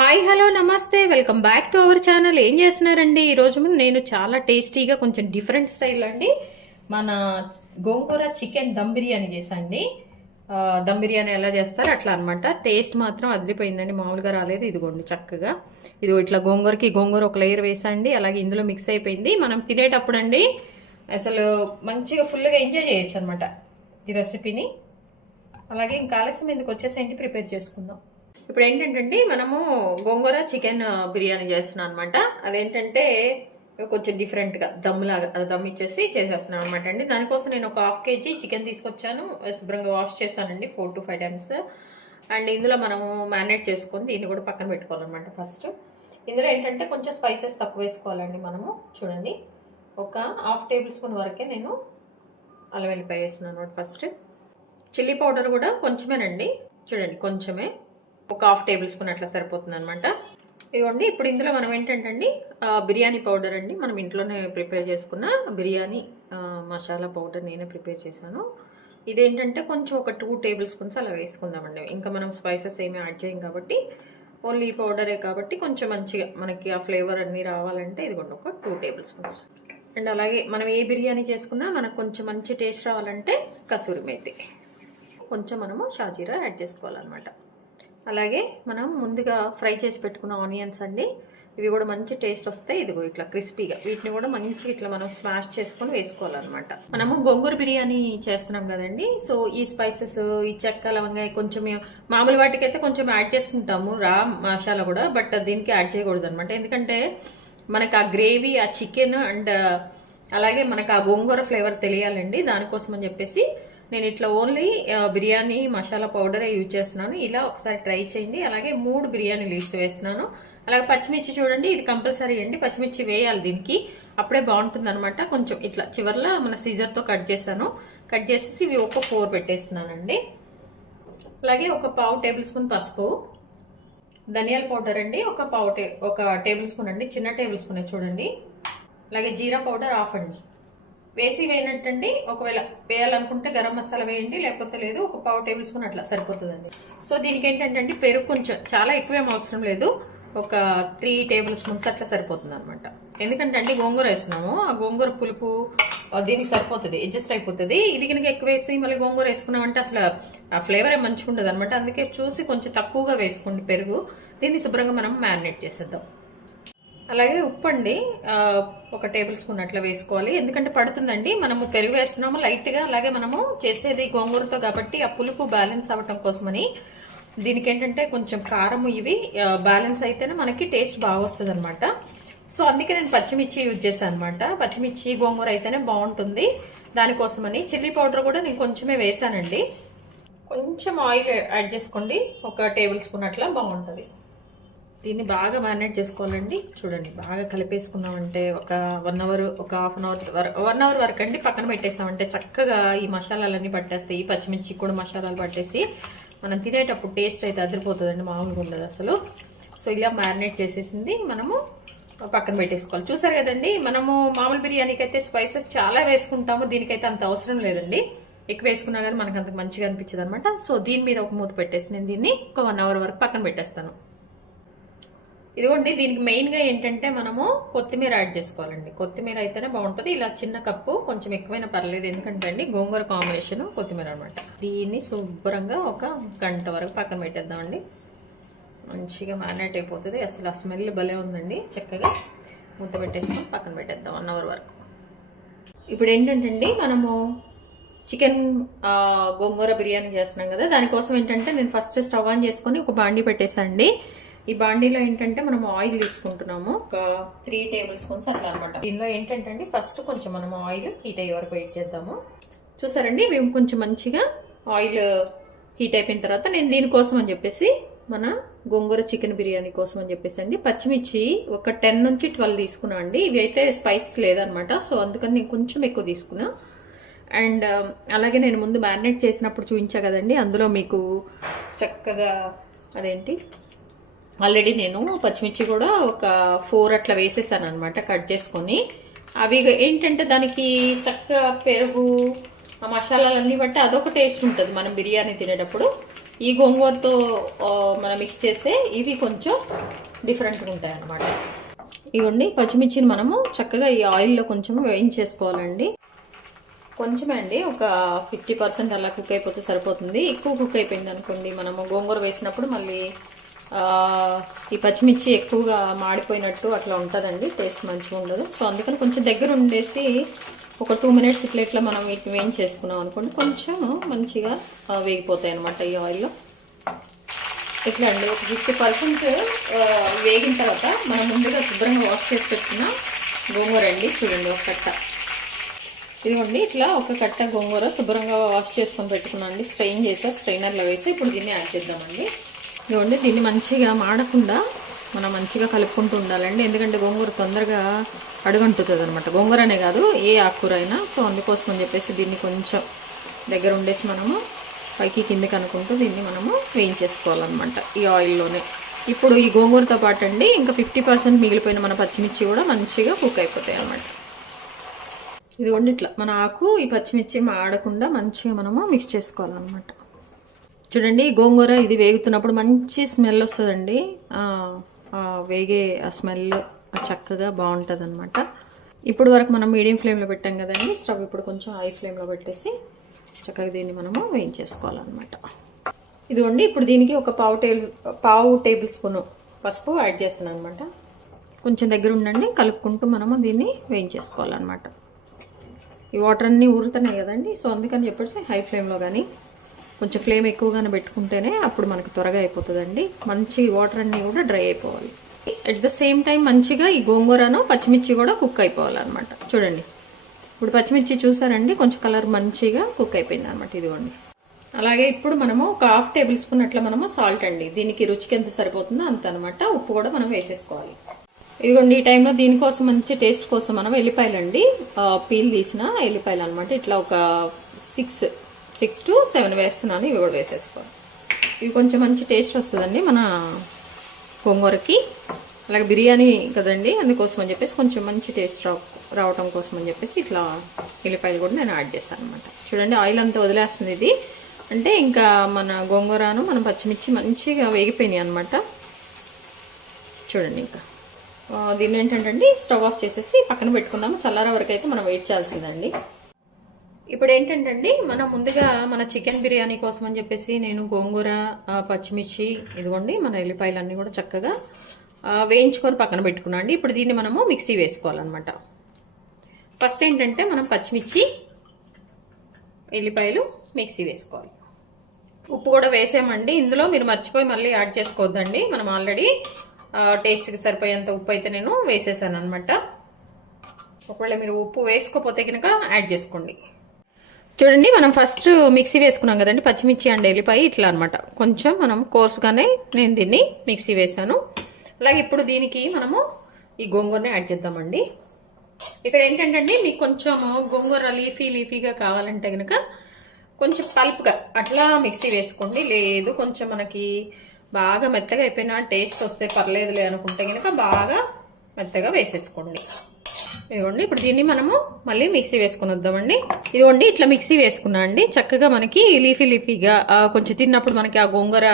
Hi hello నమస్తే welcome back to our channel. ఏం చేస్తున్నారండి? ఈరోజు నేను చాలా టేస్టీగా కొంచెం డిఫరెంట్ స్టైల్ అండి మన గోంగూర చికెన్ దమ్ బిర్యానీ చేశాండి. దమ్ బిర్యానీ ఎలా చేస్తారు అట్లా అనమాట. టేస్ట్ మాత్రం అదిరిపోయిందండి, మామూలుగా రాలేదు. ఇదిగోండి చక్కగా ఇది ఇట్లా గోంగూర ఒక లేయర్ వేసండి, అలాగే ఇందులో మిక్స్ అయిపోయింది. మనం తినేటప్పుడు అండి అసలు మంచిగా ఫుల్గా ఎంజాయ్ చేయొచ్చు అనమాట ఈ రెసిపీని. అలాగే ఇంకా ఆలస్యం ఎందుకు వచ్చేసేంటి, ప్రిపేర్ చేసుకుందాం. ఇప్పుడు ఏంటంటే మనము గోంగూర చికెన్ బిర్యానీ చేస్తున్నాం అనమాట. అదేంటంటే కొంచెం డిఫరెంట్గా దమ్ ఇచ్చేసి చేసేస్తున్నాను అనమాట అండి. దానికోసం నేను ఒక 1/2 kg చికెన్ తీసుకొచ్చాను, శుభ్రంగా వాష్ చేస్తానండి 4 to 5 times. అండ్ ఇందులో మనము మ్యారినేట్ చేసుకొని దీన్ని కూడా పక్కన పెట్టుకోవాలన్నమాట. ఫస్ట్ ఇందులో ఏంటంటే కొంచెం స్పైసెస్ తక్కువ వేసుకోవాలండి మనము. చూడండి, ఒక 1/2 tablespoon వరకే నేను అల్లం వెల్లిపాయ వేస్తున్నాను అనమాట. ఫస్ట్ చిల్లీ పౌడర్ కూడా కొంచెమేనండి, చూడండి కొంచెమే, ఒక 1/2 tablespoon అట్లా సరిపోతుంది అనమాట. ఇదిగోండి ఇప్పుడు ఇందులో మనం ఏంటంటే బిర్యానీ పౌడర్ అండి, మనం ఇంట్లోనే ప్రిపేర్ చేసుకున్న బిర్యానీ మసాలా పౌడర్ నేనే ప్రిపేర్ చేశాను. ఇదేంటంటే కొంచెం ఒక 2 tablespoons అలా వేసుకుందామండి. ఇంకా మనం స్పైసెస్ ఏమీ యాడ్ చేయం కాబట్టి, ఓన్లీ పౌడరే కాబట్టి కొంచెం మంచిగా మనకి ఆ ఫ్లేవర్ అన్నీ రావాలంటే ఇదిగోండి ఒక 2 tablespoons. అండ్ అలాగే మనం ఏ బిర్యానీ చేసుకున్నా మనకు కొంచెం మంచి టేస్ట్ రావాలంటే కసూరి మేతి కొంచెం మనము షాజీరా యాడ్ చేసుకోవాలన్నమాట. అలాగే మనం ముందుగా ఫ్రై చేసి పెట్టుకున్న ఆనియన్స్ అండి, ఇవి కూడా మంచి టేస్ట్ వస్తాయి. ఇదిగో ఇట్లా క్రిస్పీగా వీటిని కూడా మంచిగా ఇట్లా మనం స్మాష్ చేసుకొని వేసుకోవాలన్నమాట. మనము గోంగూర బిర్యానీ చేస్తున్నాం కదండి, సో ఈ స్పైసెస్, ఈ చెక్క లవంగా కొంచెం మామూలు వాటికైతే కొంచెం యాడ్ చేసుకుంటాము రా మసాలా కూడా, బట్ దీనికి యాడ్ చేయకూడదు అనమాట. ఎందుకంటే మనకు ఆ గ్రేవీ, ఆ చికెన్ అండ్ అలాగే మనకు ఆ గోంగూర ఫ్లేవర్ తెలియాలండి. దానికోసం అని చెప్పేసి నేను ఇట్లా ఓన్లీ బిర్యానీ మసాలా పౌడరే యూజ్ చేస్తున్నాను. ఇలా ఒకసారి ట్రై చేయండి. అలాగే 3 బిర్యానీ లీవ్స్ వేస్తున్నాను. అలాగే పచ్చిమిర్చి చూడండి, ఇది కంపల్సరీ అండి, పచ్చిమిర్చి వేయాలి దీనికి, అప్పుడే బాగుంటుంది అనమాట. కొంచెం ఇట్లా చివర్లో మన సీజర్తో కట్ చేశాను, కట్ చేసేసి ఇవి ఒక 4 పెట్టేస్తున్నానండి. అలాగే ఒక 1/2 tablespoon పసుపు, ధనియాల పౌడర్ అండి ఒక టేబుల్ స్పూన్ అండి, చిన్న టేబుల్ స్పూన్ చూడండి. అలాగే జీరా పౌడర్ 1/2 అండి వేసి వేయనట్టండి. ఒకవేళ వేయాలనుకుంటే గరం మసాలా వేయండి, లేకపోతే లేదు, ఒక 1/2 tablespoon అట్లా సరిపోతుందండి. సో దీనికి ఏంటంటే పెరుగు కొంచెం చాలా ఎక్కువేం అవసరం లేదు, ఒక 3 tablespoons అట్లా సరిపోతుంది అనమాట. ఎందుకంటే అండి గోంగూర వేస్తున్నాము, ఆ గోంగూర పులుపు దీనికి సరిపోతుంది, అడ్జస్ట్ అయిపోతుంది. ఇది కనుక ఎక్కువ వేసి మళ్ళీ గోంగూర వేసుకున్నామంటే అసలు ఆ ఫ్లేవర్ ఏం మంచిగా ఉండదు అనమాట. అందుకే చూసి కొంచెం తక్కువగా వేసుకోండి పెరుగు. దీన్ని శుభ్రంగా మనం మ్యారినేట్ చేసేద్దాం. అలాగే ఉప్పు అండి ఒక టేబుల్ స్పూన్ అట్లా వేసుకోవాలి, ఎందుకంటే పడుతుందండి. మనము పెరుగు వేస్తున్నాము లైట్గా, అలాగే మనము చేసేది గోంగూరతో కాబట్టి ఆ పులుపు బ్యాలెన్స్ అవ్వటం కోసమని దీనికి ఏంటంటే కొంచెం కారం ఇవి బ్యాలెన్స్ అయితేనే మనకి టేస్ట్ బాగా వస్తుంది అనమాట. సో అందుకే నేను పచ్చిమిర్చి యూజ్ చేశాను అనమాట. పచ్చిమిర్చి గోంగూర అయితేనే బాగుంటుంది, దానికోసమని. చిల్లీ పౌడర్ కూడా నేను కొంచెమే వేసానండి. కొంచెం ఆయిల్ యాడ్ చేసుకోండి, ఒక టేబుల్ స్పూన్ అట్లా బాగుంటుంది. దీన్ని బాగా మ్యారినేట్ చేసుకోవాలండి. చూడండి, బాగా కలిపేసుకున్నామంటే ఒక 1 hour, ఒక 1 hour వరకు అండి పక్కన పెట్టేసామంటే చక్కగా ఈ మసాలాలన్నీ పట్టేస్తాయి. ఈ పచ్చిమిర్చి కూడా మసాలాలు పట్టేసి మనం తినేటప్పుడు టేస్ట్ అయితే అదిరిపోతుందండి, మామూలుగా ఉండదు అసలు. సో ఇలా మ్యారినేట్ చేసేసింది మనము పక్కన పెట్టేసుకోవాలి. చూసారు కదండి, మనము మామూలు బిర్యానీకి అయితే స్పైసెస్ చాలా వేసుకుంటాము, దీనికైతే అంత అవసరం లేదండి. ఎక్కువ వేసుకున్నా కానీ మనకు అంత మంచిగా అనిపించదు అనమాట. సో దీని మీద ఒక మూత పెట్టేసి నేను దీన్ని ఒక 1 hour వరకు పక్కన పెట్టేస్తాను. ఇదిగోండి, దీనికి మెయిన్గా ఏంటంటే మనము కొత్తిమీర యాడ్ చేసుకోవాలండి. కొత్తిమీర అయితేనే బాగుంటుంది. ఇలా చిన్న కప్పు, కొంచెం ఎక్కువైనా పర్లేదు, ఎందుకంటే అండి గోంగూర కాంబినేషన్ కొత్తిమీర అనమాట. దీన్ని శుభ్రంగా ఒక 1 గంట వరకు పక్కన పెట్టేద్దామండి. మంచిగా మ్యారినేట్ అయిపోతుంది. అసలు ఆ స్మెల్ భలే ఉందండి. చక్కగా మూత పెట్టేసుకొని పక్కన పెట్టేద్దాం 1 hour వరకు. ఇప్పుడు ఏంటంటే మనము చికెన్ గోంగూర బిర్యానీ చేస్తున్నాం కదా, దానికోసం ఏంటంటే నేను ఫస్ట్ స్టవ్ ఆన్ చేసుకొని ఒక బాండీ పెట్టేసానండి. ఈ బాండీలో ఏంటంటే మనం ఆయిల్ తీసుకుంటున్నాము, ఒక 3 tablespoons అట్లా అనమాట. దీనిలో ఏంటంటే ఫస్ట్ కొంచెం మనం ఆయిల్ హీట్ అయ్యే వరకు వెయిట్ చేద్దాము. చూసారండి, మేము కొంచెం మంచిగా ఆయిల్ హీట్ అయిపోయిన తర్వాత నేను దీనికోసం అని చెప్పేసి మన గోంగూర చికెన్ బిర్యానీ కోసం అని చెప్పేసి అండి పచ్చిమిర్చి ఒక 10 నుంచి 12 తీసుకున్నా అండి. ఇవి అయితే స్పైసెస్ లేదనమాట, సో అందుకని నేను కొంచెం ఎక్కువ తీసుకున్నా. అండ్ అలాగే నేను ముందు మ్యారినేట్ చేసినప్పుడు చూపించా కదండి, అందులో మీకు చక్కగా అదేంటి ఆల్రెడీ నేను పచ్చిమిర్చి కూడా ఒక 4 అట్లా వేసేసాను అనమాట, కట్ చేసుకొని. అవి ఏంటంటే దానికి చక్కగా పెరుగు, ఆ మసాలాలన్నీ బట్టి అదొక టేస్ట్ ఉంటుంది మనం బిర్యానీ తినేటప్పుడు. ఈ గోంగూరతో మనం మిక్స్ చేస్తే ఇవి కొంచెం డిఫరెంట్గా ఉంటాయి అన్నమాట. ఇవ్వండి పచ్చిమిర్చిని మనము చక్కగా ఈ ఆయిల్లో కొంచెం వేయించేసుకోవాలండి. కొంచెమే అండి, ఒక 50% అలా కుక్ అయిపోతే సరిపోతుంది. ఎక్కువ కుక్ అయిపోయింది అనుకోండి, మనము గోంగూర వేసినప్పుడు మళ్ళీ ఈ పచ్చిమిర్చి ఎక్కువగా మాడిపోయినట్టు అట్లా ఉంటుందండి, టేస్ట్ మంచిగా ఉండదు. సో అందుకని కొంచెం దగ్గర ఉండేసి ఒక 2 మినిట్స్ ఇట్లా మనం వీటిని వేయించేసుకున్నాం అనుకోండి, కొంచెం మంచిగా వేగిపోతాయి అనమాట ఈ ఆయిల్లో. ఇట్లా అండి ఒక 50% వేగిన తర్వాత మనం ముందుగా శుభ్రంగా వాష్ చేసి పెట్టుకున్న గోంగూర అండి, చూడండి ఒక కట్ట. ఇదిగోండి ఇట్లా ఒక కట్ట గోంగూర శుభ్రంగా వాష్ చేసుకొని పెట్టుకున్నాను అండి. స్ట్రెయిన్ చేసా, స్ట్రైనర్లో వేసి ఇప్పుడు దీన్ని యాడ్ చేద్దామండి. ఇదిగోండి దీన్ని మంచిగా మాడకుండా మనం మంచిగా కలుపుకుంటూ ఉండాలండి, ఎందుకంటే గోంగూర తొందరగా అడుగంటుతుంది అనమాట. గోంగూర అనే కాదు, ఏ ఆకుకూర అయినా. సో అందుకోసం అని చెప్పేసి దీన్ని కొంచెం దగ్గర ఉండేసి మనము పైకి కిందకి అనుకుంటూ దీన్ని మనము వేయించేసుకోవాలన్నమాట ఈ ఆయిల్లోనే. ఇప్పుడు ఈ గోంగూరతో పాటు అండి ఇంకా 50% మిగిలిపోయిన మన పచ్చిమిర్చి కూడా మంచిగా కుక్ అయిపోతాయి అన్నమాట. ఇదిగోండి ఇట్లా మన ఆకు ఈ పచ్చిమిర్చి మాడకుండా మంచిగా మనము మిక్స్ చేసుకోవాలన్నమాట. చూడండి గోంగూర ఇది వేగుతున్నప్పుడు మంచి స్మెల్ వస్తుందండి, వేగే ఆ స్మెల్ చక్కగా బాగుంటుంది అనమాట. ఇప్పుడు వరకు మనం మీడియం ఫ్లేమ్లో పెట్టాం కదండి, స్టవ్ ఇప్పుడు కొంచెం హై ఫ్లేమ్లో పెట్టేసి చక్కగా దీన్ని మనము వేయించేసుకోవాలన్నమాట. ఇదిగోండి ఇప్పుడు దీనికి ఒక పావు టేబుల్ స్పూన్ పసుపు యాడ్ చేస్తున్నాను అనమాట. కొంచెం దగ్గర ఉండండి, కలుపుకుంటూ మనము దీన్ని వేయించేసుకోవాలన్నమాట. ఈ వాటర్ అన్నీ ఊరుతున్నాయి కదండి, సో అందుకని చెప్పేసి హై ఫ్లేమ్లో కానీ కొంచెం ఫ్లేమ్ ఎక్కువగానే పెట్టుకుంటేనే అప్పుడు మనకు త్వరగా అయిపోతుందండి. మంచి వాటర్ అన్నీ కూడా డ్రై అయిపోవాలి. అట్ ద సేమ్ టైం మంచిగా ఈ గోంగూరను పచ్చిమిర్చి కూడా కుక్ అయిపోవాలన్నమాట. చూడండి ఇప్పుడు పచ్చిమిర్చి చూసారండి, కొంచెం కలర్ మంచిగా కుక్ అయిపోయింది అనమాట. ఇదిగోండి అలాగే ఇప్పుడు మనము ఒక 1/2 టేబుల్ స్పూన్ అట్లా మనము సాల్ట్ అండి, దీనికి రుచికి ఎంత సరిపోతుందో అంత అనమాట. ఉప్పు కూడా మనం వేసేసుకోవాలి. ఇదిగోండి ఈ టైంలో దీనికోసం మంచి టేస్ట్ కోసం మనం ఎల్లిపాయలండి, పీల్ తీసిన ఎల్లిపాయలు అనమాట. ఇట్లా ఒక 6 to 7 వేస్తున్నాను, ఇవి కూడా వేసేసుకోవాలి. ఇవి కొంచెం మంచి టేస్ట్ వస్తుందండి మన గోంగూరకి. అలాగే బిర్యానీ కదండి, అందుకోసం అని చెప్పేసి కొంచెం మంచి టేస్ట్ రావటం కోసం అని చెప్పేసి ఇట్లా ఎల్లిపాయలు కూడా నేను యాడ్ చేస్తాను అనమాట. చూడండి ఆయిల్ అంతా వదిలేస్తుంది ఇది, అంటే ఇంకా మన గోంగూరను మన పచ్చిమిర్చి మంచిగా వేగిపోయినాయి అనమాట. చూడండి ఇంకా దీన్ని ఏంటంటే స్టవ్ ఆఫ్ చేసేసి పక్కన పెట్టుకుందాము. చల్లారే వరకు అయితే మనం వెయిట్ చేయాల్సిందండి. ఇప్పుడు ఏంటంటే మనం ముందుగా మన చికెన్ బిర్యానీ కోసం అని చెప్పేసి నేను గోంగూర, పచ్చిమిర్చి, ఇదిగోండి మన ఎల్లిపాయలన్నీ కూడా చక్కగా వేయించుకొని పక్కన పెట్టుకున్నాం అండి. ఇప్పుడు దీన్ని మనము మిక్సీ వేసుకోవాలన్నమాట. ఫస్ట్ ఏంటంటే మనం పచ్చిమిర్చి, ఎల్లిపాయలు మిక్సీ వేసుకోవాలి. ఉప్పు కూడా వేసామండి ఇందులో, మీరు మర్చిపోయి మళ్ళీ యాడ్ చేసుకోవద్దండి. మనం ఆల్రెడీ టేస్ట్కి సరిపోయేంత ఉప్పు అయితే నేను వేసేసాను అనమాట. ఒకవేళ మీరు ఉప్పు వేసుకోకపోతే కనుక యాడ్ చేసుకోండి. చూడండి మనం ఫస్ట్ మిక్సీ వేసుకున్నాం కదండి పచ్చిమిర్చి అండ్ ఎల్లిపాయ, ఇట్లా అనమాట. కొంచెం మనం కోర్సుగానే నేను దీన్ని మిక్సీ వేసాను. అలాగే ఇప్పుడు దీనికి మనము ఈ గోంగూరని యాడ్ చేద్దామండి. ఇక్కడ ఏంటంటే మీకు కొంచెం గోంగూర లీఫీగా కావాలంటే కనుక కొంచెం పల్ప్గా అట్లా మిక్సీ వేసుకోండి. లేదు కొంచెం మనకి బాగా మెత్తగా అయిపోయినా టేస్ట్ వస్తే పర్లేదులే అనుకుంటే కనుక బాగా మెత్తగా వేసేసుకోండి. ఇదిగోండి ఇప్పుడు దీన్ని మనము మళ్ళీ మిక్సీ వేసుకొని వద్దామండి. ఇదిగోండి ఇట్లా మిక్సీ వేసుకున్నా అండి. చక్కగా మనకి లీఫీగా కొంచెం తిన్నప్పుడు మనకి ఆ గోంగూర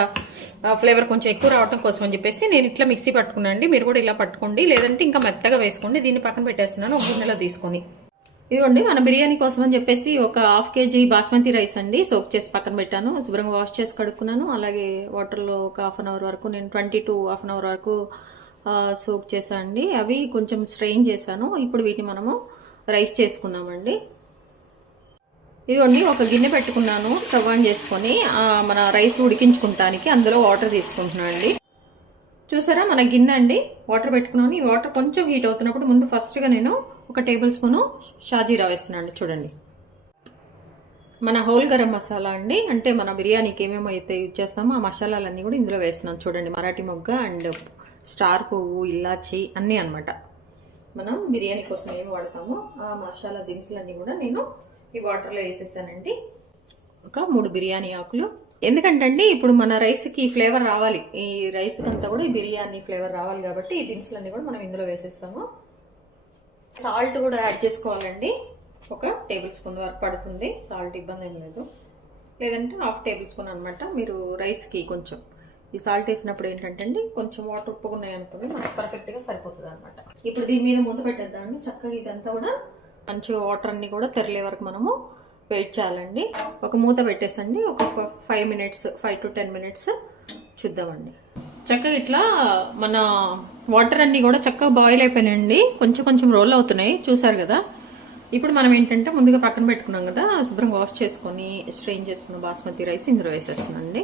ఫ్లేవర్ కొంచెం ఎక్కువ రావడం కోసం అని చెప్పేసి నేను ఇట్లా మిక్సీ పట్టుకున్నా అండి. మీరు కూడా ఇలా పట్టుకోండి, లేదంటే ఇంకా మెత్తగా వేసుకోండి. దీన్ని పక్కన పెట్టేస్తున్నాను ఒక గిన్నెలో తీసుకొని. ఇదిగోండి మన బిర్యానీ కోసం అని చెప్పేసి ఒక 1/2 kg బాస్మతి రైస్ అండి సోక్ చేసి పక్కన పెట్టాను. శుభ్రంగా వాష్ చేసి కడుక్కున్నాను. అలాగే వాటర్లో ఒక 1/2 అవర్ వరకు, నేను 20 to 1/2 అవర్ వరకు సోక్ చేశాను అండి. అవి కొంచెం స్ట్రెయిన్ చేశాను. ఇప్పుడు వీటిని మనము రైస్ చేసుకుందామండి. ఇదిగోండి ఒక గిన్నె పెట్టుకున్నాను స్టవ్ ఆన్ చేసుకొని, మన రైస్ ఉడికించుకుంటానికి అందులో వాటర్ తీసుకుంటున్నాను అండి. చూసారా మన గిన్నె అండి, వాటర్ పెట్టుకున్నాను. ఈ వాటర్ కొంచెం హీట్ అవుతున్నప్పుడు ముందు ఫస్ట్గా నేను ఒక టేబుల్ స్పూను షాజీరా వేస్తున్నాను. చూడండి మన హోల్ గరం మసాలా అండి, అంటే మన బిర్యానీకి ఏమేమి అయితే యూజ్ చేస్తామో ఆ మసాలాలన్నీ కూడా ఇందులో వేస్తున్నాను. చూడండి మరాఠీ మొగ్గ అండ్ స్టార్ పువ్వు, ఇలాచి అన్నీ అనమాట. మనం బిర్యానీ కోసం ఏమి వాడతామో ఆ మసాలా దినుసులన్నీ కూడా నేను ఈ వాటర్లో వేసేసానండి. ఒక 3 బిర్యానీ ఆకులు. ఎందుకంటే ఇప్పుడు మన రైస్కి ఫ్లేవర్ రావాలి, ఈ రైస్కి అంతా కూడా ఈ బిర్యానీ ఫ్లేవర్ రావాలి కాబట్టి ఈ దినుసులన్నీ కూడా మనం ఇందులో వేసేస్తాము. సాల్ట్ కూడా యాడ్ చేసుకోవాలండి, ఒక టేబుల్ స్పూన్ వరకు పడుతుంది సాల్ట్, ఇబ్బంది ఏం లేదు. లేదంటే హాఫ్ టేబుల్ స్పూన్ అనమాట. మీరు రైస్కి కొంచెం ఈ సాల్ట్ వేసినప్పుడు ఏంటంటే అండి కొంచెం వాటర్ ఉప్పుగా ఉన్నాయనుకోండి మనకు పర్ఫెక్ట్గా సరిపోతుంది అనమాట. ఇప్పుడు దీని మీద మూత పెట్టేద్దామండి. చక్కగా ఇదంతా కూడా మంచిగా వాటర్ అన్ని కూడా తెరలే వరకు మనము వెయిట్ చేయాలండి. ఒక మూత పెట్టేసండి ఒక 5 to 10 మినిట్స్ చూద్దామండి. చక్కగా ఇట్లా మన వాటర్ అన్నీ కూడా చక్కగా బాయిల్ అయిపోయినాయండి. కొంచెం కొంచెం రోల్ అవుతున్నాయి చూసారు కదా. ఇప్పుడు మనం ఏంటంటే ముందుగా పక్కన పెట్టుకున్నాం కదా, శుభ్రంగా వాష్ చేసుకొని స్ట్రెయిన్ చేసుకున్న బాస్మతి రైస్ ఇందులో వేసేస్తున్నాండి.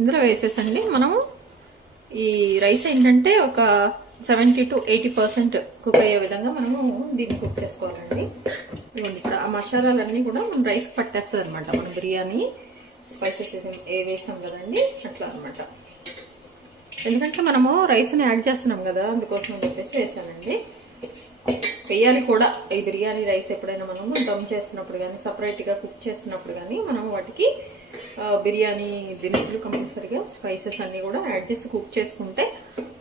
ఇందులో వేసేసండి మనము ఈ రైస్ ఏంటంటే ఒక 70 to 80% కుక్ అయ్యే విధంగా మనము దీన్ని కుక్ చేసుకోవాలండి. ఇక్కడ ఆ మసాలాలన్నీ కూడా మనం రైస్ పట్టేస్తుంది అనమాట. మనం బిర్యానీ స్పైసెస్ వేసాం కదండి అట్లా అనమాట. ఎందుకంటే మనము రైస్ని యాడ్ చేస్తున్నాం కదా, అందుకోసం అని చెప్పేసి వేసానండి. వేయాలి కూడా ఈ బిర్యానీ రైస్ ఎప్పుడైనా మనము దమ్ చేస్తున్నప్పుడు కానీ సపరేట్గా కుక్ చేస్తున్నప్పుడు కానీ మనం వాటికి బిర్యానీ దినుసులు కంపల్సరీగా స్పైసెస్ అన్నీ కూడా యాడ్ చేసి కుక్ చేసుకుంటే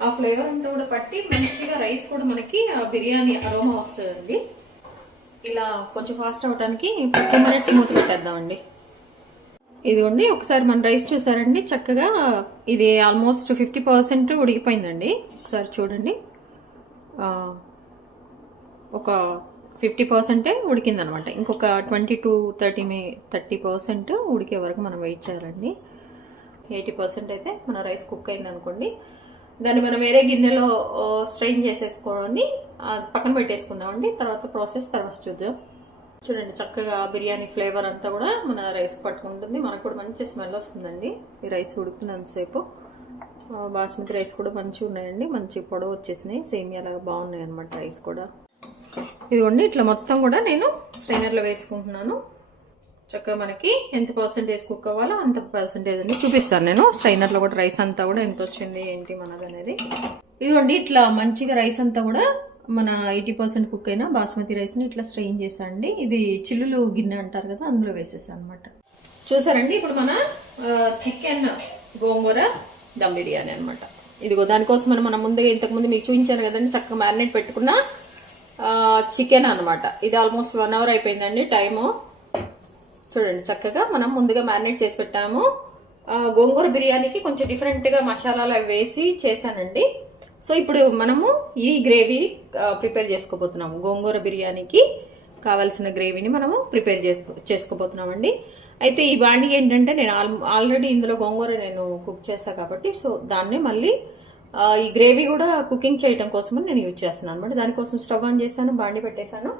ఆ ఫ్లేవర్ అంతా కూడా పట్టి మంచిగా రైస్ కూడా మనకి ఆ బిర్యానీ అరోమా వస్తుందండి. ఇలా కొంచెం ఫాస్ట్ అవడానికి 15 మినిట్స్ మూత పెట్టేద్దామండి. ఇదిగోండి ఒకసారి మన రైస్ చూసారండి, చక్కగా ఇది ఆల్మోస్ట్ 50% ఉడికిపోయిందండి. ఒకసారి చూడండి, ఒక 50% ఉడికిందనమాట. ఇంకొక 20 to 30% ఉడికే వరకు మనం వెయిట్ చేయాలండి. 80% అయితే మన రైస్ కుక్ అయింది అనుకోండి, దాన్ని మనం వేరే గిన్నెలో స్ట్రెయిన్ చేసేసుకొని పక్కన పెట్టేసుకుందామండి. తర్వాత ప్రాసెస్ తర్వాత చూద్దాం. చూడండి చక్కగా బిర్యానీ ఫ్లేవర్ అంతా కూడా మన రైస్ పట్టుకుంటుంది. మనకు కూడా మంచి స్మెల్ వస్తుందండి ఈ రైస్ ఉడుకున్నంతసేపు. బాస్మతి రైస్ కూడా మంచిగా ఉన్నాయండి, మంచి పొడవు వచ్చేసినాయి, సేమియాలాగా బాగున్నాయి అనమాట రైస్ కూడా. ఇదిగోండి ఇట్లా మొత్తం కూడా నేను స్ట్రైనర్లో వేసుకుంటున్నాను. చక్కగా మనకి ఎంత పర్సెంటేజ్ కుక్ అవ్వాలో అంత పర్సెంటేజ్ అని చూపిస్తాను నేను. స్ట్రైనర్లో కూడా రైస్ అంతా కూడా ఎంత వచ్చింది ఏంటి మనది అనేది. ఇదిగోండి ఇట్లా మంచిగా రైస్ అంతా కూడా మన 80% కుక్ అయిన బాస్మతి రైస్ని ఇట్లా స్ట్రెయిన్ చేసాండి. ఇది చిల్లులు గిన్నె అంటారు కదా, అందులో వేసేసాను అనమాట. చూసారండి ఇప్పుడు మన చికెన్ గోంగూర దమ్ బిర్యానీ అనమాట. ఇదిగో దానికోసం మనం ముందుగా ఇంతకుముందు మీకు చూపించాను కదండి, చక్కగా మ్యారినేట్ పెట్టుకున్న చికెన్ అనమాట. ఇది ఆల్మోస్ట్ 1 hour అయిపోయిందండి టైము. చూడండి చక్కగా మనం ముందుగా మ్యారినేట్ చేసి పెట్టాము. గోంగూర బిర్యానీకి కొంచెం డిఫరెంట్గా మసాలాలు అవి వేసి చేశానండి. సో ఇప్పుడు మనము ఈ గ్రేవీ ప్రిపేర్ చేసుకోబోతున్నాము. గోంగూర బిర్యానీకి కావాల్సిన గ్రేవీని మనము ప్రిపేర్ చేసుకోబోతున్నామండి. అయితే ఈ బాండికి ఏంటంటే నేను ఆల్రెడీ ఇందులో గోంగూర నేను కుక్ చేస్తాను కాబట్టి సో దాన్ని మళ్ళీ ఈ గ్రేవీ కూడా కుకింగ్ చేయడం కోసమని నేను యూజ్ చేస్తున్నాను అనమాట. దానికోసం స్టవ్ ఆన్ చేశాను, బాండి పెట్టేశాను.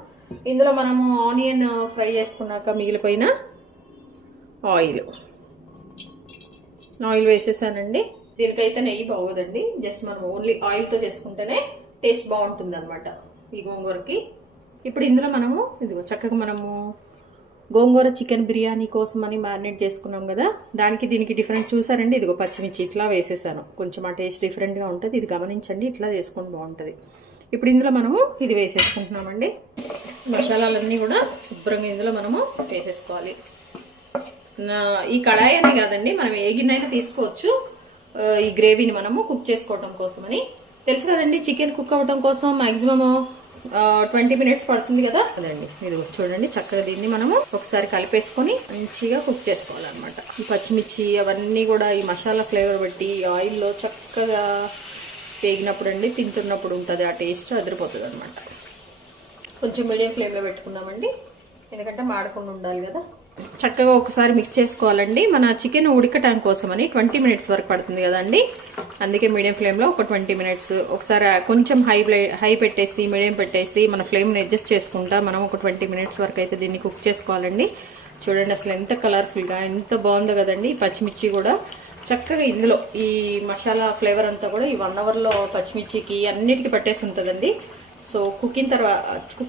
ఇందులో మనము ఆనియన్ ఫ్రై చేసుకున్నాక మిగిలిపోయిన ఆయిల్ వేసేసానండి. దీనికైతే నెయ్యి బాగోదండి, జస్ట్ మనం ఓన్లీ ఆయిల్తో చేసుకుంటేనే టేస్ట్ బాగుంటుంది అనమాట ఈ గోంగూరకి. ఇప్పుడు ఇందులో మనము ఇదిగో చక్కగా మనము గోంగూర చికెన్ బిర్యానీ కోసం అని మ్యారినేట్ చేసుకున్నాం కదా, దానికి దీనికి డిఫరెంట్ చూసారండి. ఇదిగో పచ్చిమిర్చి ఇట్లా వేసేసాను, కొంచెం ఆ టేస్ట్ డిఫరెంట్గా ఉంటుంది. ఇది గమనించండి, ఇట్లా చేసుకొని బాగుంటుంది. ఇప్పుడు ఇందులో మనము ఇది వేసేసుకుంటున్నామండి. మసాలాలన్నీ కూడా శుభ్రంగా ఇందులో మనము వేసేసుకోవాలి. ఈ కడాయి అన్నీ కాదండి, మనం ఏ గిన్నె అయినా తీసుకోవచ్చు ఈ గ్రేవీని మనము కుక్ చేసుకోవడం కోసమని. తెలుసు కదండి, చికెన్ కుక్ అవ్వడం కోసం మ్యాక్సిమమ్ 20 మినిట్స్ పడుతుంది కదా. అదండి ఇది చూడండి చక్కగా దీన్ని మనము ఒకసారి కలిపేసుకొని మంచిగా కుక్ చేసుకోవాలన్నమాట. ఈ పచ్చిమిర్చి అవన్నీ కూడా ఈ మసాలా ఫ్లేవర్ బట్టి ఆయిల్లో చక్కగా వేగినప్పుడు అండి తింటున్నప్పుడు ఉంటుంది ఆ టేస్ట్, అదిరిపోతుంది అనమాట. కొంచెం మీడియం ఫ్లేమ్లో పెట్టుకుందామండి, ఎందుకంటే మాడకుండా ఉండాలి కదా. చక్కగా ఒకసారి మిక్స్ చేసుకోవాలండి. మన చికెన్ ఉడకటం కోసమని 20 మినిట్స్ వరకు పడుతుంది కదండి, అందుకే మీడియం ఫ్లేమ్లో ఒక 20 మినిట్స్ ఒకసారి కొంచెం హై పెట్టేసి మీడియం పెట్టేసి మన ఫ్లేమ్ని అడ్జస్ట్ చేసుకుంటా మనం ఒక 20 మినిట్స్ వరకు అయితే దీన్ని కుక్ చేసుకోవాలండి. చూడండి అసలు ఎంత కలర్ఫుల్గా ఎంత బాగుందో కదండి. ఈ పచ్చిమిర్చి కూడా చక్కగా ఇందులో ఈ మసాలా ఫ్లేవర్ అంతా కూడా ఈ 1 hourలో పచ్చిమిర్చికి అన్నిటికీ పట్టేసి ఉంటుందండి. సో కుక్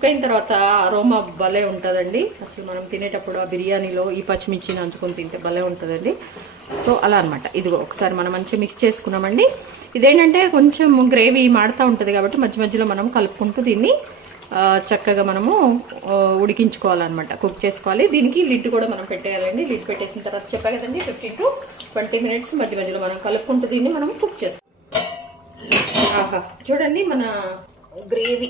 అయిన తర్వాత అరోమా భలే ఉంటుందండి. అసలు మనం తినేటప్పుడు ఆ బిర్యానీలో ఈ పచ్చిమిర్చిని అంచుకొని తింటే భలే ఉంటుందండి. సో అలా అనమాట. ఇదిగో ఒకసారి మనం మంచిగా మిక్స్ చేసుకున్నామండి. ఇదేంటంటే కొంచెం గ్రేవీ మాడుతూ ఉంటుంది కాబట్టి మధ్య మధ్యలో మనం కలుపుకుంటూ దీన్ని చక్కగా మనము ఉడికించుకోవాలన్నమాట, కుక్ చేసుకోవాలి. దీనికి లిడ్ కూడా మనం పెట్టేయాలండి. లిడ్ పెట్టేసిన తర్వాత చెప్పా కదండి 15 to 20 మినిట్స్ మధ్య మధ్యలో మనం కలుపుకుంటూ దీన్ని మనం కుక్ చేసుకోవాలి. ఆహా చూడండి మన గ్రేవీ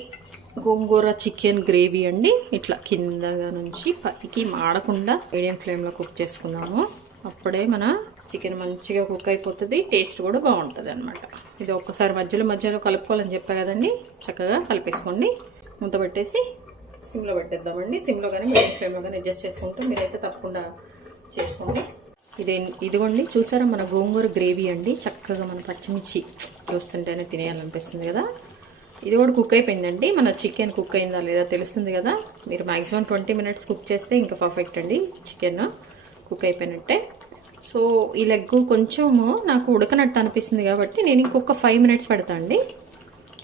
గోంగూర చికెన్ గ్రేవీ అండి. ఇట్లా కిందగా నుంచి పైకి మాడకుండా మీడియం ఫ్లేమ్లో కుక్ చేసుకున్నాము. అప్పుడే మన చికెన్ మంచిగా కుక్ అయిపోతుంది, టేస్ట్ కూడా బాగుంటుంది అనమాట. ఇది ఒక్కసారి మధ్యలో మధ్యలో కలుపుకోవాలని చెప్పా కదండి, చక్కగా కలిపేసుకోండి. మూత పెట్టేసి సిమ్లో పెట్టేద్దామండి. సిమ్లో కానీ మీడియం ఫ్లేమ్లో కానీ అడ్జస్ట్ చేసుకుంటే మీరైతే తప్పకుండా చేసుకోండి. ఇదిగోండి చూసారా మన గోంగూర గ్రేవీ అండి. చక్కగా మన పచ్చిమిర్చి చూస్తుంటేనే తినేయాలనిపిస్తుంది కదా. ఇది కూడా కుక్ అయిపోయిందండి. మన చికెన్ కుక్ అయిందా లేదా తెలుస్తుంది కదా. మీరు మ్యాక్సిమం 20 మినిట్స్ కుక్ చేస్తే ఇంకా పర్ఫెక్ట్ అండి, చికెన్ కుక్ అయిపోయినట్టే. సో ఈ లెగ్ కొంచెము నాకు ఉడకనట్టు అనిపిస్తుంది కాబట్టి నేను ఇంకొక 5 మినిట్స్ పెడతా అండి.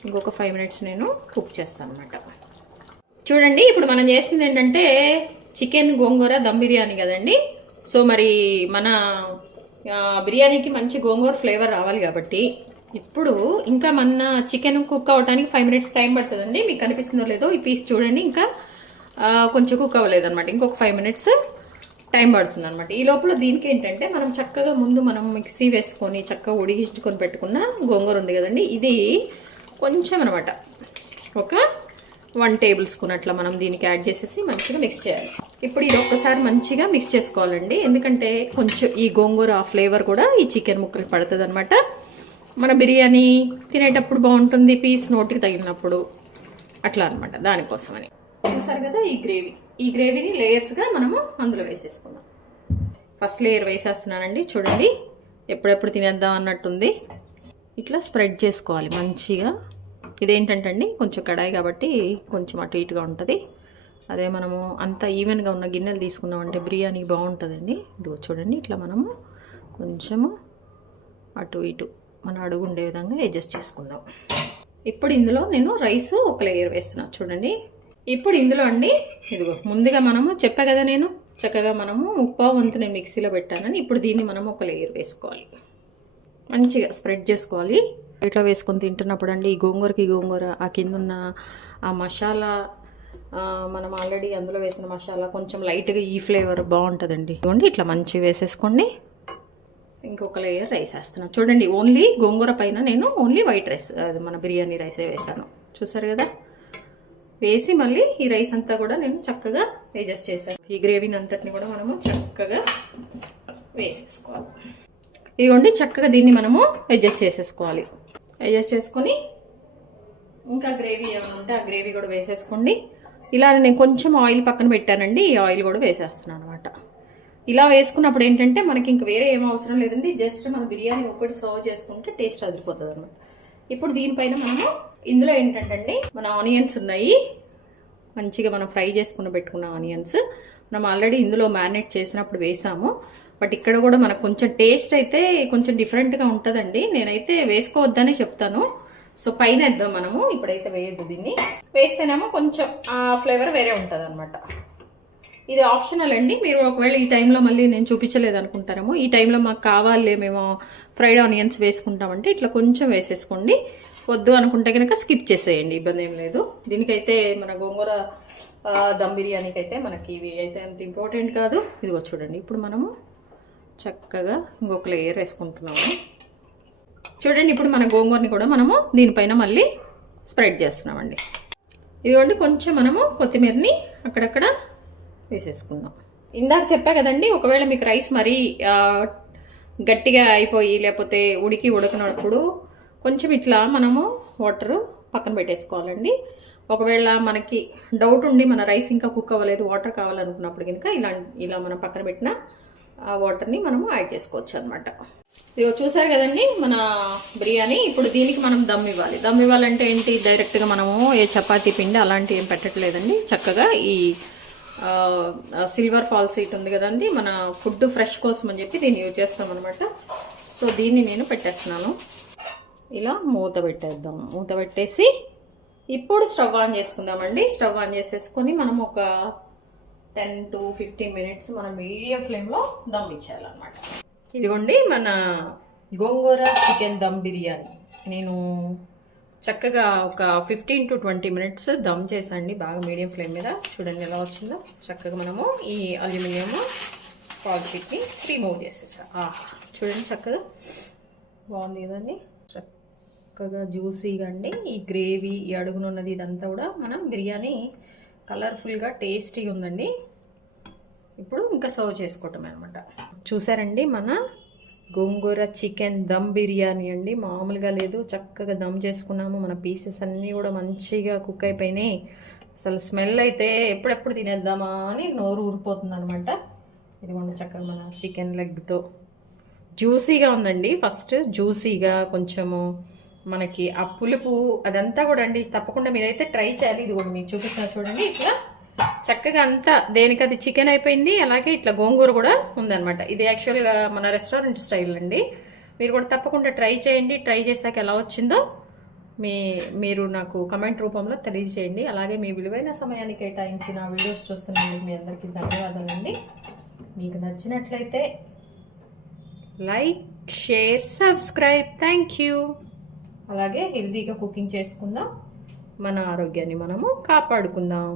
ఇంకొక 5 మినిట్స్ నేను కుక్ చేస్తాను అనమాట. చూడండి ఇప్పుడు మనం చేస్తుంది ఏంటంటే చికెన్ గోంగూర దమ్ బిర్యానీ కదండి. సో మరి మన బిర్యానీకి మంచి గోంగూర ఫ్లేవర్ రావాలి కాబట్టి ఇప్పుడు ఇంకా మన చికెన్ కుక్ అవ్వడానికి 5 మినిట్స్ టైం పడుతుందండి. మీకు కనిపిస్తుందో లేదో ఈ పీస్ చూడండి, ఇంకా కొంచెం కుక్ అవ్వలేదన్నమాట. ఇంకొక 5 మినిట్స్ టైం పడుతుంది అనమాట. ఈ లోపల దీనికి ఏంటంటే మనం చక్కగా ముందు మనం మిక్సీ వేసుకొని చక్కగా ఉడిగించుకొని పెట్టుకున్న గోంగూర ఉంది కదండి, ఇది కొంచెం అనమాట ఒక 1 టేబుల్ స్పూన్ అట్లా మనం దీనికి యాడ్ చేసేసి మంచిగా మిక్స్ చేయాలి. ఇప్పుడు ఇది ఒక్కసారి మంచిగా మిక్స్ చేసుకోవాలండి, ఎందుకంటే కొంచెం ఈ గోంగూర ఫ్లేవర్ కూడా ఈ చికెన్ ముక్కలకు పడుతుంది అనమాట. మన బిర్యానీ తినేటప్పుడు బాగుంటుంది, పీస్ నోటికి తగిలినప్పుడు అట్లా అనమాట. దానికోసమని చూసారు కదా ఈ గ్రేవీని లేయర్స్గా మనము అందులో వేసేసుకుందాం. ఫస్ట్ లేయర్ వేసేస్తున్నానండి. చూడండి ఎప్పుడెప్పుడు తినేద్దాం అన్నట్టుంది. ఇట్లా స్ప్రెడ్ చేసుకోవాలి మంచిగా. ఇదేంటంటే అండి కొంచెం కడాయి కాబట్టి కొంచెం అటు ఇటుగా ఉంటుంది. అదే మనము అంత ఈవెన్గా ఉన్న గిన్నెలు తీసుకున్నామంటే బిర్యానీ బాగుంటుందండి. ఇదిగో చూడండి ఇట్లా మనము కొంచెము అటు ఇటు మన అడుగు ఉండే విధంగా అడ్జస్ట్ చేసుకుందాం. ఇప్పుడు ఇందులో నేను రైస్ ఒక లేయర్ వేస్తున్నాను చూడండి. ఇప్పుడు ఇందులో అండి ఇదిగో ముందుగా మనము చెప్పా కదా నేను చక్కగా మనము ముప్పావు వంతు నేను మిక్సీలో పెట్టానని. ఇప్పుడు దీన్ని మనం ఒక లేయర్ వేసుకోవాలి, మంచిగా స్ప్రెడ్ చేసుకోవాలి. ఇట్లా వేసుకొని తింటున్నప్పుడు అండి ఈ గోంగూర ఆ కింద ఉన్న ఆ మసాలా, మనం ఆల్రెడీ అందులో వేసిన మసాలా కొంచెం లైట్గా ఈ ఫ్లేవర్ బాగుంటుందండి. ఇదిగోండి ఇట్లా మంచిగా వేసేసుకోండి. ఇంకొక లేయర్ రైస్ వేస్తున్నాను చూడండి. ఓన్లీ గోంగూర పైన నేను ఓన్లీ వైట్ రైస్, అది మన బిర్యానీ రైసే వేసాను చూసారు కదా. వేసి మళ్ళీ ఈ రైస్ అంతా కూడా నేను చక్కగా అడ్జస్ట్ చేశాను. ఈ గ్రేవీని అంతటిని కూడా మనము చక్కగా వేసేసుకోవాలి. ఇదిగోండి చక్కగా దీన్ని మనము అడ్జస్ట్ చేసేసుకోవాలి. అడ్జస్ట్ చేసుకొని ఇంకా గ్రేవీ ఏమైనా ఉంటే ఆ గ్రేవీ కూడా వేసేసుకోండి. ఇలా నేను కొంచెం ఆయిల్ పక్కన పెట్టానండి, ఈ ఆయిల్ కూడా వేసేస్తున్నాను అనమాట. ఇలా వేసుకున్నప్పుడు ఏంటంటే మనకి ఇంక వేరే ఏం అవసరం లేదండి, జస్ట్ మన బిర్యానీ ఒకటి సర్వ్ చేసుకుంటే టేస్ట్ అదిరిపోతుంది అనమాట. ఇప్పుడు దీనిపైన మనము ఇందులో ఏంటంటే మన ఆనియన్స్ ఉన్నాయి, మంచిగా మనం ఫ్రై చేసుకుని పెట్టుకున్న ఆనియన్స్ మనం ఆల్రెడీ ఇందులో మ్యారినేట్ చేసినప్పుడు వేసాము. బట్ ఇక్కడ కూడా మనకు కొంచెం టేస్ట్ అయితే కొంచెం డిఫరెంట్గా ఉంటుందండి. నేనైతే వేసుకోవద్దనే చెప్తాను. సో పైన వేద్దాం మనము, ఇప్పుడైతే వేయద్దు. దీన్ని వేస్తేనేమో కొంచెం ఆ ఫ్లేవర్ వేరే ఉంటుంది అనమాట. ఇది ఆప్షనల్ అండి. మీరు ఒకవేళ ఈ టైంలో మళ్ళీ నేను చూపించలేదు అనుకుంటారేమో, ఈ టైంలో మాకు కావాలి మేము ఫ్రైడ్ ఆనియన్స్ వేసుకుంటామంటే ఇట్లా కొంచెం వేసేసుకోండి. వద్దు అనుకుంటే కనుక స్కిప్ చేసేయండి, ఇబ్బంది ఏం లేదు. దీనికైతే మన గోంగూర దమ్ బిర్యానీకి అయితే మనకి ఇవి అయితే అంత ఇంపార్టెంట్ కాదు. ఇదిగో చూడండి ఇప్పుడు మనము చక్కగా ఇంకొక లేయర్ వేసుకుంటున్నాము. చూడండి ఇప్పుడు మన గోంగూరని కూడా మనము దీనిపైన మళ్ళీ స్ప్రెడ్ చేస్తున్నామండి. ఇదిగోండి కొంచెం మనము కొత్తిమీరని అక్కడక్కడ వేసేసుకుందాం. ఇందాక చెప్పా కదండి, ఒకవేళ మీకు రైస్ మరీ గట్టిగా అయిపోయి లేకపోతే ఉడకనప్పుడు కొంచెం ఇట్లా మనము వాటర్ పక్కన పెట్టేసుకోవాలండి. ఒకవేళ మనకి డౌట్ ఉండి మన రైస్ ఇంకా కుక్ అవ్వలేదు, వాటర్ కావాలనుకున్నప్పుడు కనుక ఇలా మనం పక్కన పెట్టిన ఆ వాటర్ని మనము యాడ్ చేసుకోవచ్చు అనమాట. ఇదిగో చూసారు కదండి మన బిర్యానీ. ఇప్పుడు దీనికి మనం దమ్ ఇవ్వాలి. దమ్ ఇవ్వాలంటే ఏంటి, డైరెక్ట్గా మనము ఏ చపాతీ పిండి అలాంటివి ఏం పెట్టట్లేదండి. చక్కగా ఈ సిల్వర్ ఫాల్ సీట్ ఉంది కదండి, మన ఫుడ్ ఫ్రెష్ కోసం అని చెప్పి దీన్ని యూజ్ చేస్తాం అనమాట. సో దీన్ని నేను పెట్టేస్తున్నాను. ఇలా మూత పెట్టేద్దాం. మూత పెట్టేసి ఇప్పుడు స్టవ్ ఆన్ చేసుకుందామండి. స్టవ్ ఆన్ చేసేసుకొని మనం ఒక 10 to 15 మినిట్స్ మనం మీడియం ఫ్లేమ్లో దమ్ ఇచ్చేయాలన్నమాట. ఇదిగోండి మన గోంగూర చికెన్ దమ్ బిర్యానీ నేను చక్కగా ఒక 15 to 20 మినిట్స్ దమ్ చేసండి, బాగా మీడియం ఫ్లేమ్ మీద. చూడండి ఎలా వచ్చిందో. చక్కగా మనము ఈ అల్యూమినియం ఫాల్ షీట్ని రిమూవ్ చేసేసాం. చూడండి చక్కగా బాగుంది కదండి. చక్కగా జ్యూసీగా అండి. ఈ గ్రేవీ, ఈ అడుగునున్నది ఇదంతా కూడా మనం బిర్యానీ కలర్ఫుల్గా టేస్టీగా ఉందండి. ఇప్పుడు ఇంకా సర్వ్ చేసుకోవటమే అనమాట. చూసారండి మన గోంగూర చికెన్ దమ్ బిర్యానీ అండి. మామూలుగా లేదు, చక్కగా దమ్ చేసుకున్నాము. మన పీసెస్ అన్నీ కూడా మంచిగా కుక్ అయిపోయినాయి. అసలు స్మెల్ అయితే ఎప్పుడెప్పుడు తినేద్దామా అని నోరు ఊరిపోతుంది అనమాట. ఇదిగోండి చక్కగా మన చికెన్ లెగ్తో జ్యూసీగా ఉందండి. ఫస్ట్ జ్యూసీగా కొంచెము మనకి ఆ పులుపు అదంతా కూడా అండి. తప్పకుండా మీరైతే ట్రై చేయాలి. ఇది కూడా మీకు చూపిస్తున్నా చూడండి. ఇట్లా చక్కగా అంతా దేనికి అది చికెన్ అయిపోయింది. అలాగే ఇట్లా గోంగూర కూడా ఉందన్నమాట. ఇది యాక్చువల్గా మన రెస్టారెంట్ స్టైల్ అండి. మీరు కూడా తప్పకుండా ట్రై చేయండి. ట్రై చేశాక ఎలా వచ్చిందో మీరు నాకు కమెంట్ రూపంలో తెలియజేయండి. అలాగే మీ విలువైన సమయాన్ని కేటాయించిన వీడియోస్ చూస్తున్నందుకు మీ అందరికీ ధన్యవాదాలండి. మీకు నచ్చినట్లయితే like, share, subscribe. Thank you. అలాగే హెల్తీగా కుకింగ్ చేసుకుందాం. మన ఆరోగ్యాన్ని మనము కాపాడుకుందాం.